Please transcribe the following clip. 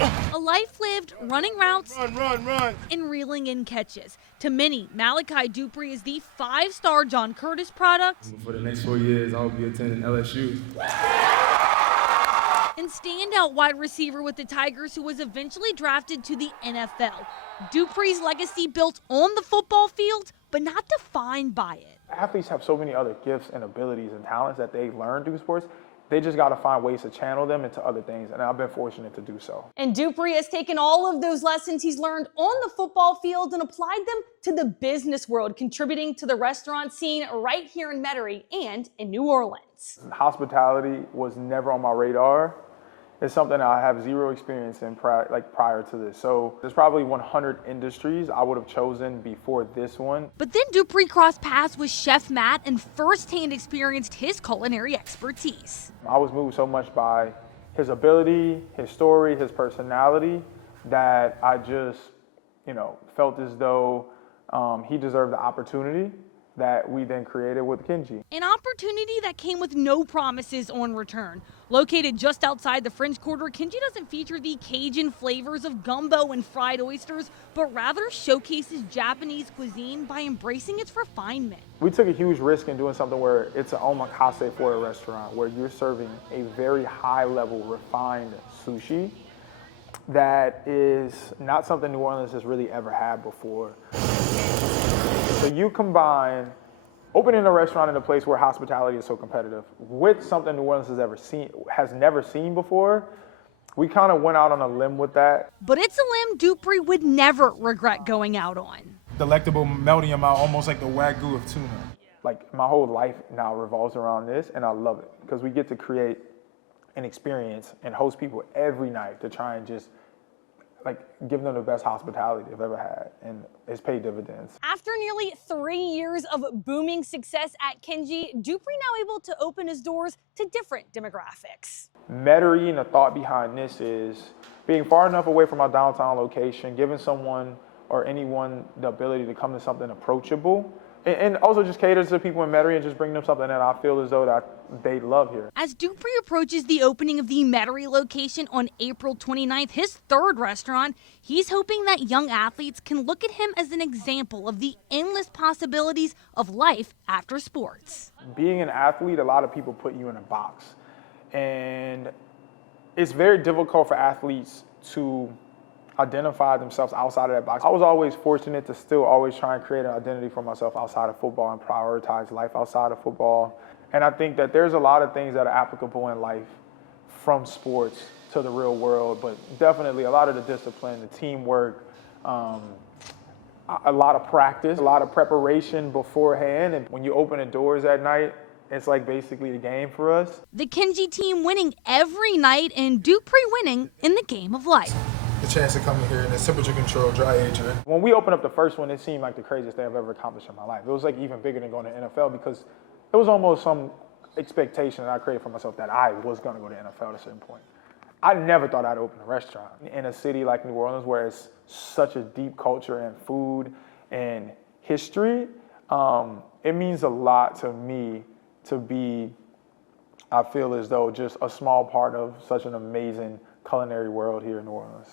A life lived running routes Run. and reeling in catches. To many, Malachi Dupre is the five-star John Curtis product. For the next 4 years, I'll be attending LSU. And standout wide receiver with the Tigers who was eventually drafted to the NFL. Dupre's legacy built on the football field, but not defined by it. Athletes have so many other gifts and abilities and talents that they learn through sports. They just got to find ways to channel them into other things, and I've been fortunate to do so. And Dupre has taken all of those lessons he's learned on the football field and applied them to the business world, contributing to the restaurant scene right here in Metairie and in New Orleans. Hospitality was never on my radar. It's something I have zero experience in prior to this. So there's probably 100 industries I would have chosen before this one. But then Dupre crossed paths with Chef Matt and firsthand experienced his culinary expertise. I was moved so much by his ability, his story, his personality, that I just, felt as though he deserved the opportunity that we then created with Kenji. An opportunity that came with no promises on return. Located just outside the French Quarter, Kenji doesn't feature the Cajun flavors of gumbo and fried oysters, but rather showcases Japanese cuisine by embracing its refinement. We took a huge risk in doing something where it's an omakase for a restaurant, where you're serving a very high-level refined sushi that is not something New Orleans has really ever had before. So you combine opening a restaurant in a place where hospitality is so competitive with something New Orleans has never seen before. We kind of went out on a limb with that. But it's a limb Dupre would never regret going out on. Delectable, melting in my mouth, almost like the Wagyu of tuna. Like, my whole life now revolves around this, and I love it because we get to create an experience and host people every night to try and just give them the best hospitality they've ever had, and it's paid dividends. After nearly 3 years of booming success at Kenji, Dupre now able to open his doors to different demographics. Metairie, and the thought behind this is being far enough away from our downtown location, giving someone or anyone the ability to come to something approachable, and also just cater to people in Metairie and just bring them something that I feel as though that they love here. As Dupre approaches the opening of the Metairie location on April 29th, his third restaurant, he's hoping that young athletes can look at him as an example of the endless possibilities of life after sports. Being an athlete, a lot of people put you in a box. And it's very difficult for athletes to identify themselves outside of that box. I was always fortunate to still always try and create an identity for myself outside of football and prioritize life outside of football. And I think that there's a lot of things that are applicable in life from sports to the real world, but definitely a lot of the discipline, the teamwork, a lot of practice, a lot of preparation beforehand. And when you open the doors at night, it's like basically the game for us. The Kenji team winning every night and Dupre winning in the game of life. The chance to come in here in this temperature controlled dry aging. When we opened up the first one, it seemed like the craziest thing I've ever accomplished in my life. It was like even bigger than going to the NFL because it was almost some expectation that I created for myself that I was going to go to the NFL at a certain point. I never thought I'd open a restaurant in a city like New Orleans where it's such a deep culture and food and history. It means a lot to me to be, I feel as though, just a small part of such an amazing culinary world here in New Orleans.